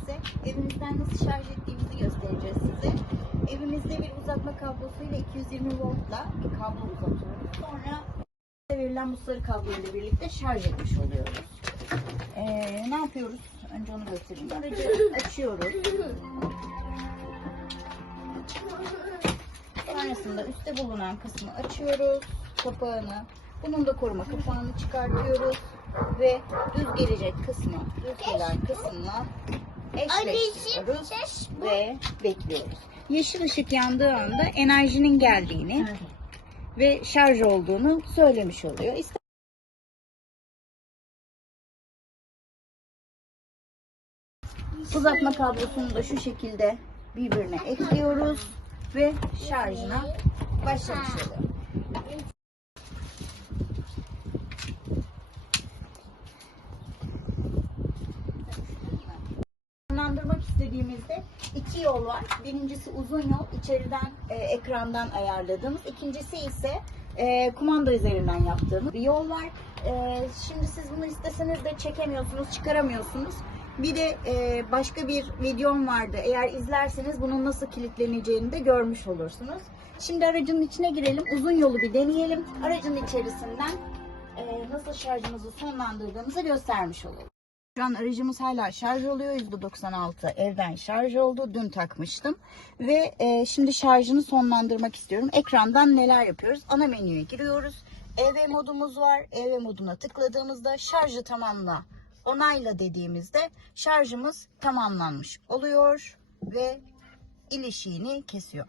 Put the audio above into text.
size. Evimizden nasıl şarj ettiğimizi göstereceğiz size. Evimizde bir uzatma kablosuyla 220 voltla bir kablo uzatıyoruz. Sonra verilen bu sarı kablo ile birlikte şarj etmiş oluyoruz. Ee, ne yapıyoruz? Önce onu göstereyim. Aracı açıyoruz. Sonrasında üstte bulunan kısmı açıyoruz. Kapağını. Bunun da koruma kapağını çıkartıyoruz. Ve düz gelecek kısmı, düz gelen kısımla eşleştiriyoruz ve bekliyoruz. Yeşil ışık yandığı anda enerjinin geldiğini ve şarj olduğunu söylemiş oluyor. İster- Uzatma kablosunu da şu şekilde birbirine ekliyoruz ve şarjına başlamış oluyor. İstediğimizde iki yol var. Birincisi uzun yol, içeriden e, ekrandan ayarladığımız. İkincisi ise e, kumanda üzerinden yaptığımız bir yol var. E, şimdi siz bunu isteseniz de çekemiyorsunuz, çıkaramıyorsunuz. Bir de e, başka bir videom vardı. Eğer izlerseniz bunun nasıl kilitleneceğini de görmüş olursunuz. Şimdi aracın içine girelim. Uzun yolu bir deneyelim. Aracın içerisinden e, nasıl şarjımızı sonlandırdığımızı göstermiş olalım. Şu an aracımız hala şarj oluyor. %96 evden şarj oldu. Dün takmıştım. Ve e, şimdi şarjını sonlandırmak istiyorum. Ekrandan neler yapıyoruz? Ana menüye giriyoruz. EV modumuz var. EV moduna tıkladığımızda şarjı tamamla, onayla dediğimizde şarjımız tamamlanmış oluyor ve ilişiğini kesiyor.